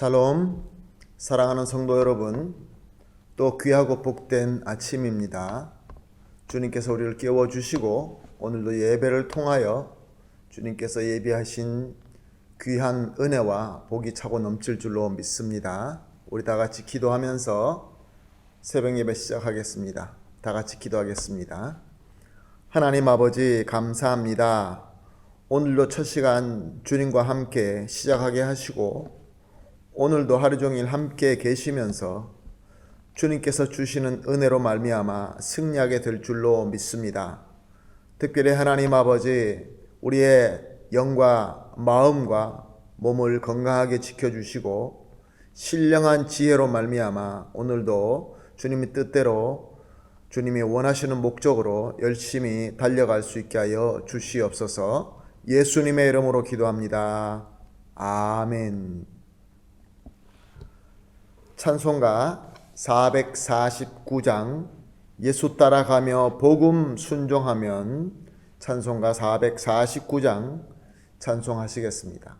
샬롬, 사랑하는 성도 여러분, 또 귀하고 복된 아침입니다. 주님께서 우리를 깨워주시고 오늘도 예배를 통하여 주님께서 예비하신 귀한 은혜와 복이 차고 넘칠 줄로 믿습니다. 우리 다 같이 기도하면서 새벽 예배 시작하겠습니다. 다 같이 기도하겠습니다. 하나님 아버지 감사합니다. 오늘도 첫 시간 주님과 함께 시작하게 하시고 오늘도 하루 종일 함께 계시면서 주님께서 주시는 은혜로 말미암아 승리하게 될 줄로 믿습니다. 특별히 하나님 아버지 우리의 영과 마음과 몸을 건강하게 지켜주시고 신령한 지혜로 말미암아 오늘도 주님의 뜻대로 주님이 원하시는 목적으로 열심히 달려갈 수 있게 하여 주시옵소서. 예수님의 이름으로 기도합니다. 아멘. 찬송가 449장 예수 따라가며 복음 순종하면 찬송가 449장 찬송하시겠습니다.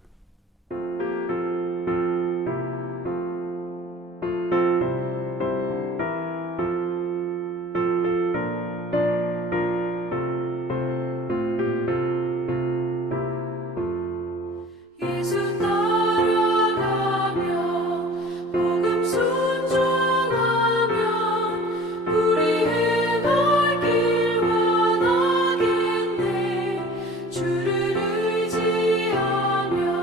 주를 의지하며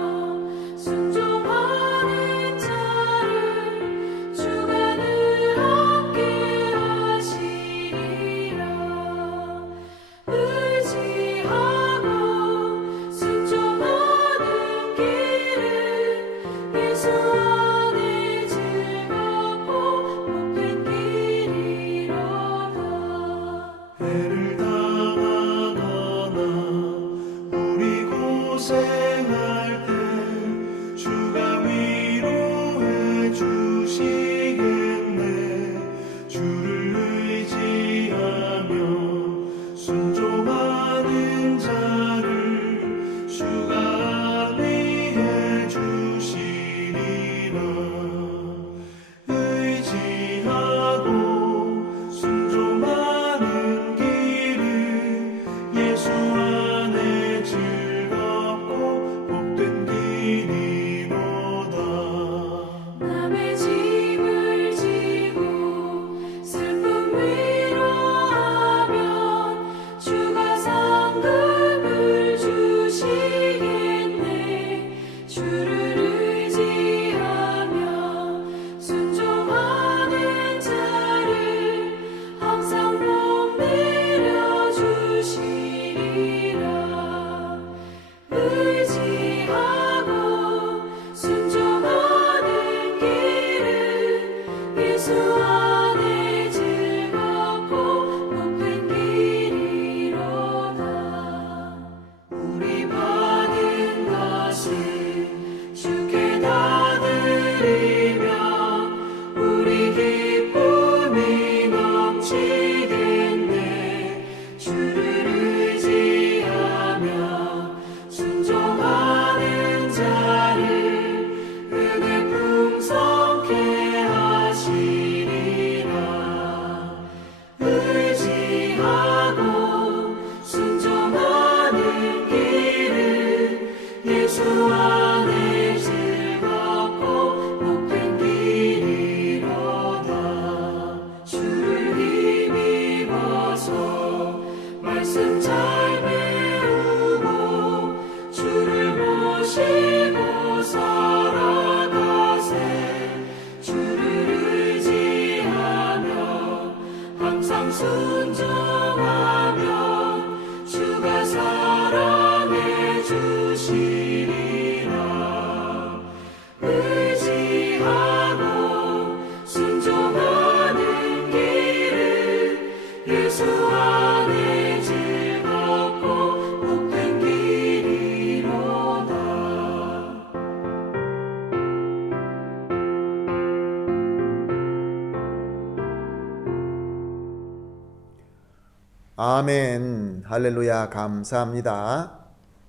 아멘. 할렐루야. 감사합니다.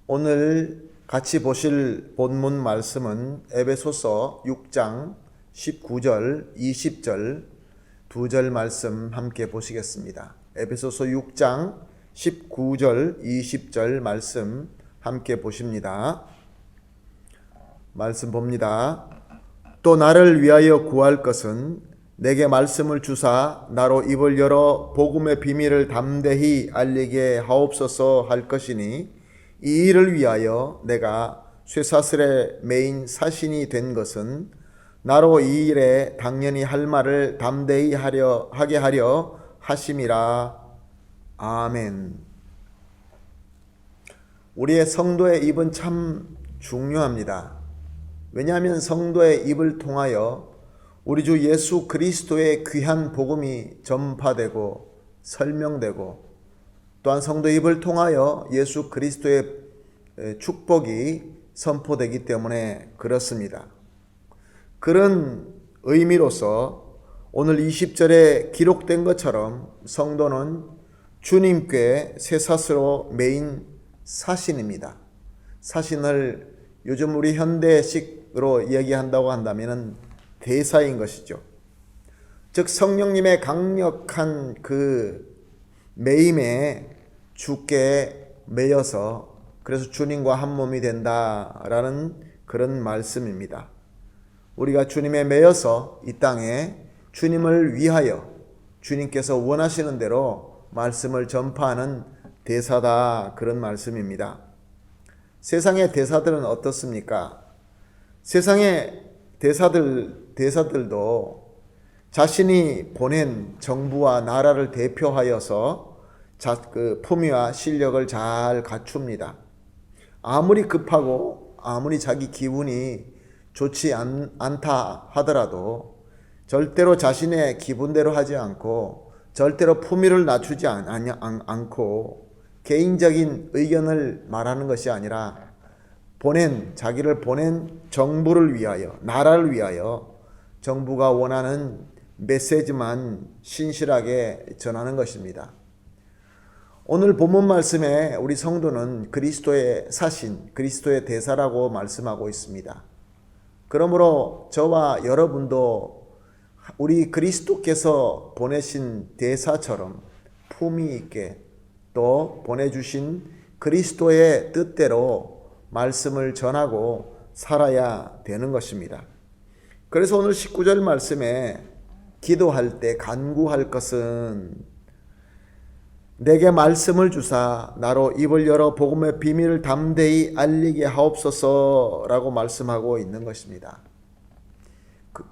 오늘 같이 보실 본문 말씀은 에베소서 6장 19절, 20절 두 절 말씀 함께 보시겠습니다. 에베소서 6장 19절, 20절 말씀 함께 보십니다. 말씀 봅니다. 또 나를 위하여 구할 것은 내게 말씀을 주사 나로 입을 열어 복음의 비밀을 담대히 알리게 하옵소서 할 것이니 이 일을 위하여 내가 쇠사슬에 매인 사신이 된 것은 나로 이 일에 당연히 할 말을 담대히 하게 하려 하심이라. 아멘. 우리의 성도의 입은 참 중요합니다. 왜냐하면 성도의 입을 통하여 우리 주 예수 그리스도의 귀한 복음이 전파되고 설명되고 또한 성도의 입을 통하여 예수 그리스도의 축복이 선포되기 때문에 그렇습니다. 그런 의미로서 오늘 20절에 기록된 것처럼 성도는 주님께 쇠사슬로 매인 사신입니다. 사신을 요즘 우리 현대식으로 이야기한다고 한다면 대사인 것이죠. 즉 성령님의 강력한 그 매임에 주께 매여서 그래서 주님과 한 몸이 된다라는 그런 말씀입니다. 우리가 주님에 매여서 이 땅에 주님을 위하여 주님께서 원하시는 대로 말씀을 전파하는 대사다, 그런 말씀입니다. 세상의 대사들은 어떻습니까? 세상의 대사들도 자신이 보낸 정부와 나라를 대표하여서 그 품위와 실력을 잘 갖춥니다. 아무리 급하고 아무리 자기 기분이 좋지 않다 하더라도 절대로 자신의 기분대로 하지 않고 절대로 품위를 낮추지 않고 개인적인 의견을 말하는 것이 아니라 자기를 보낸 정부를 위하여, 나라를 위하여 정부가 원하는 메시지만 신실하게 전하는 것입니다. 오늘 본문 말씀에 우리 성도는 그리스도의 사신, 그리스도의 대사라고 말씀하고 있습니다. 그러므로 저와 여러분도 우리 그리스도께서 보내신 대사처럼 품위 있게 또 보내주신 그리스도의 뜻대로 말씀을 전하고 살아야 되는 것입니다. 그래서 오늘 19절 말씀에 기도할 때 간구할 것은 내게 말씀을 주사 나로 입을 열어 복음의 비밀을 담대히 알리게 하옵소서라고 말씀하고 있는 것입니다.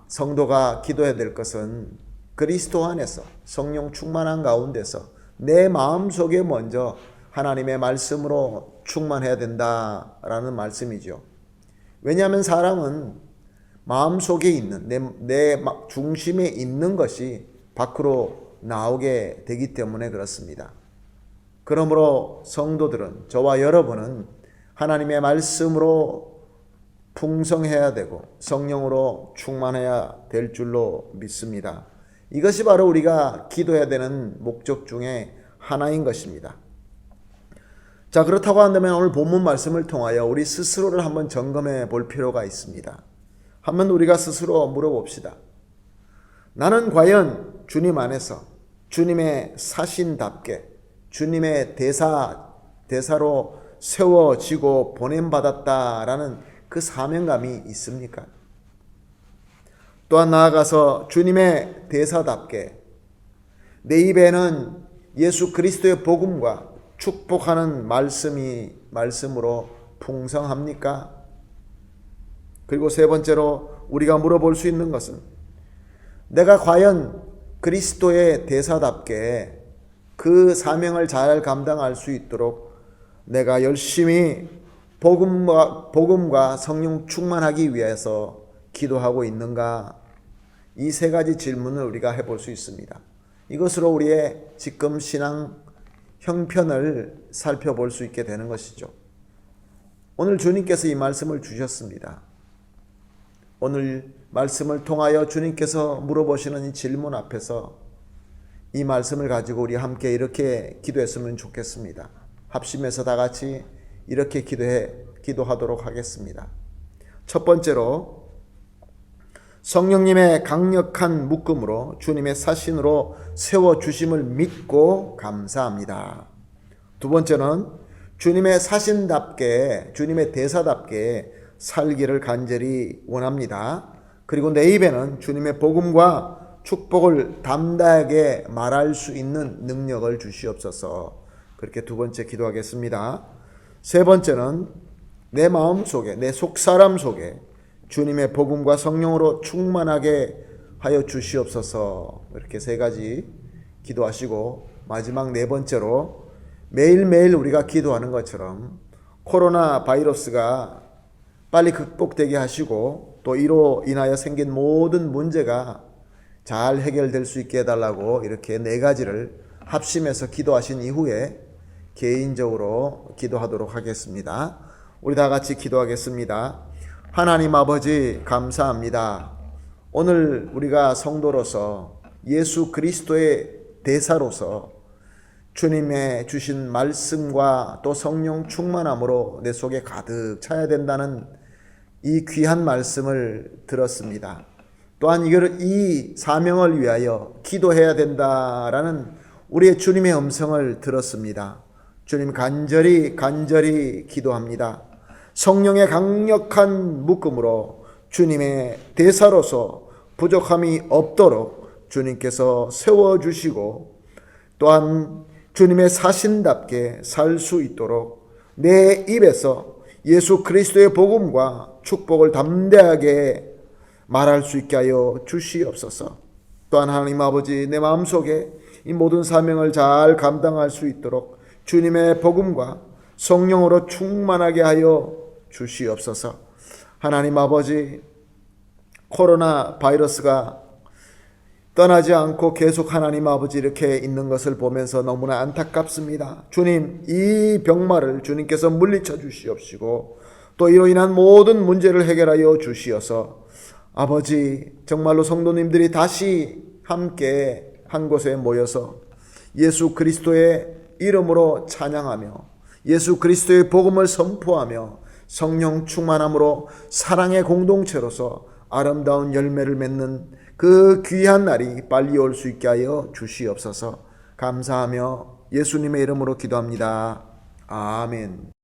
성도가 기도해야 될 것은 그리스도 안에서 성령 충만한 가운데서 내 마음속에 먼저 하나님의 말씀으로 충만해야 된다라는 말씀이죠. 왜냐하면 사람은 마음속에 있는 내 중심에 있는 것이 밖으로 나오게 되기 때문에 그렇습니다. 그러므로 성도들은, 저와 여러분은 하나님의 말씀으로 풍성해야 되고 성령으로 충만해야 될 줄로 믿습니다. 이것이 바로 우리가 기도해야 되는 목적 중에 하나인 것입니다. 자, 그렇다고 한다면 오늘 본문 말씀을 통하여 우리 스스로를 한번 점검해 볼 필요가 있습니다. 한번 우리가 스스로 물어봅시다. 나는 과연 주님 안에서 주님의 사신답게 주님의 대사로 세워지고 보냄받았다라는 그 사명감이 있습니까? 또한 나아가서 주님의 대사답게 내 입에는 예수 그리스도의 복음과 축복하는 말씀으로 풍성합니까? 그리고 세 번째로 우리가 물어볼 수 있는 것은 내가 과연 그리스도의 대사답게 그 사명을 잘 감당할 수 있도록 내가 열심히 복음과 성령 충만하기 위해서 기도하고 있는가? 이 세 가지 질문을 우리가 해볼 수 있습니다. 이것으로 우리의 지금 신앙 형편을 살펴볼 수 있게 되는 것이죠. 오늘 주님께서 이 말씀을 주셨습니다. 오늘 말씀을 통하여 주님께서 물어보시는 이 질문 앞에서 이 말씀을 가지고 우리 함께 이렇게 기도했으면 좋겠습니다. 합심해서 다 같이 이렇게 기도하도록 하겠습니다. 첫 번째로 성령님의 강력한 묶음으로 주님의 사신으로 세워주심을 믿고 감사합니다. 두 번째는 주님의 사신답게, 주님의 대사답게 살기를 간절히 원합니다. 그리고 내 입에는 주님의 복음과 축복을 담대하게 말할 수 있는 능력을 주시옵소서. 그렇게 두 번째 기도하겠습니다. 세 번째는 내 마음 속에, 내 속사람 속에 주님의 복음과 성령으로 충만하게 하여 주시옵소서. 이렇게 세 가지 기도하시고, 마지막 네 번째로 매일매일 우리가 기도하는 것처럼 코로나 바이러스가 빨리 극복되게 하시고, 또 이로 인하여 생긴 모든 문제가 잘 해결될 수 있게 해달라고 이렇게 네 가지를 합심해서 기도하신 이후에 개인적으로 기도하도록 하겠습니다. 우리 다 같이 기도하겠습니다. 하나님 아버지, 감사합니다. 오늘 우리가 성도로서 예수 그리스도의 대사로서 주님의 주신 말씀과 또 성령 충만함으로 내 속에 가득 차야 된다는 이 귀한 말씀을 들었습니다. 또한 이 사명을 위하여 기도해야 된다라는 우리의 주님의 음성을 들었습니다. 주님, 간절히 기도합니다. 성령의 강력한 묶음으로 주님의 대사로서 부족함이 없도록 주님께서 세워주시고, 또한 주님의 사신답게 살 수 있도록 내 입에서 예수 그리스도의 복음과 축복을 담대하게 말할 수 있게 하여 주시옵소서. 또한 하나님 아버지, 내 마음속에 이 모든 사명을 잘 감당할 수 있도록 주님의 복음과 성령으로 충만하게 하여 주시옵소서. 하나님 아버지, 코로나 바이러스가 떠나지 않고 계속 하나님 아버지 이렇게 있는 것을 보면서 너무나 안타깝습니다. 주님, 이 병마를 주님께서 물리쳐 주시옵시고, 또 이로 인한 모든 문제를 해결하여 주시어서 아버지, 정말로 성도님들이 다시 함께 한 곳에 모여서 예수 그리스도의 이름으로 찬양하며 예수 그리스도의 복음을 선포하며 성령 충만함으로 사랑의 공동체로서 아름다운 열매를 맺는 그 귀한 날이 빨리 올 수 있게 하여 주시옵소서. 감사하며 예수님의 이름으로 기도합니다. 아멘.